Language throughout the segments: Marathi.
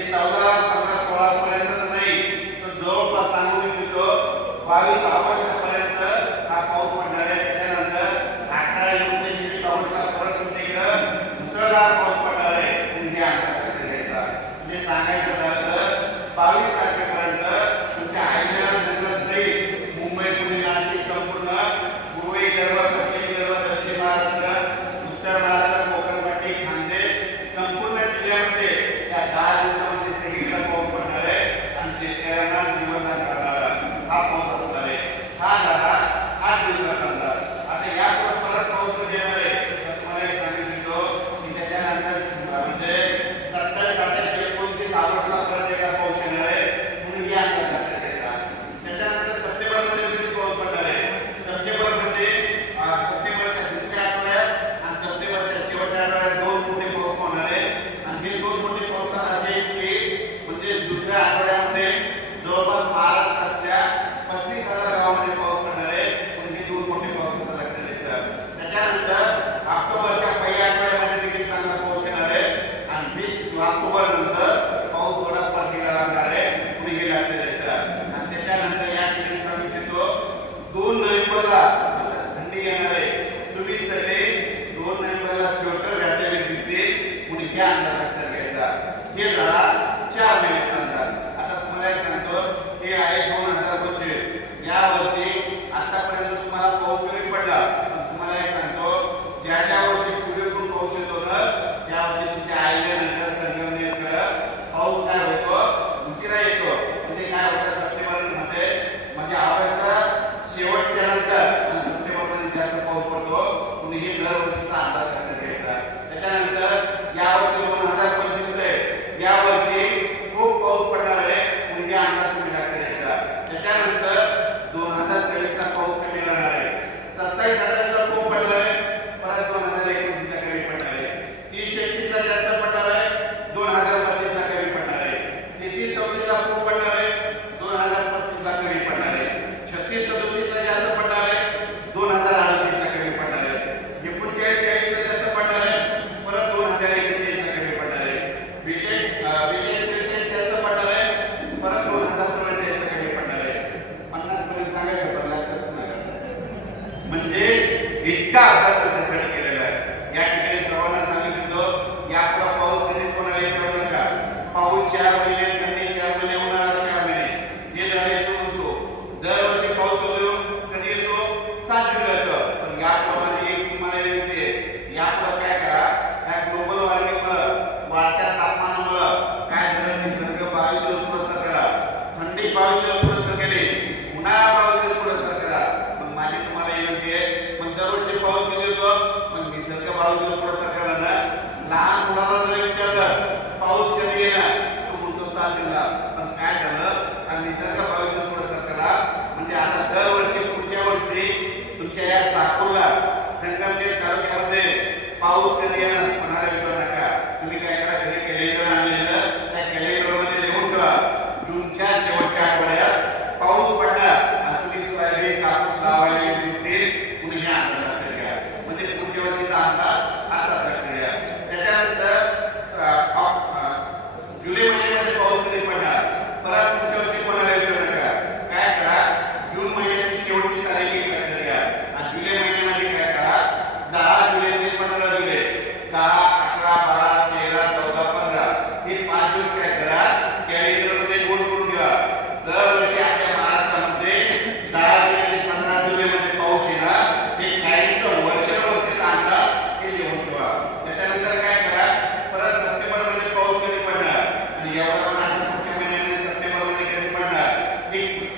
ते नाही तर जवळपास बावीस ऑगस्ट पर्यंत हा पाऊस पडणार त्याच्यानंतर अठरा एकोणीस ऑगस्टला परत तुमच्या पाऊस पडणार आहे. म्हणजे आमच्या सांगायचं झालं तर बावीस இருக்கிற उन्हाळा बावीस दिवस पुरस्कार करा मग माझी तुम्हाला विनंती आहे मग दरवर्षी पाऊस दिले होतो? मग निसर्ग बावीस दिवस पुरस्कार करा ना लहान मुलाला जर विचारलं पाऊस कधी येणार? तो म्हणतो सात दिवसात.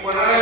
When I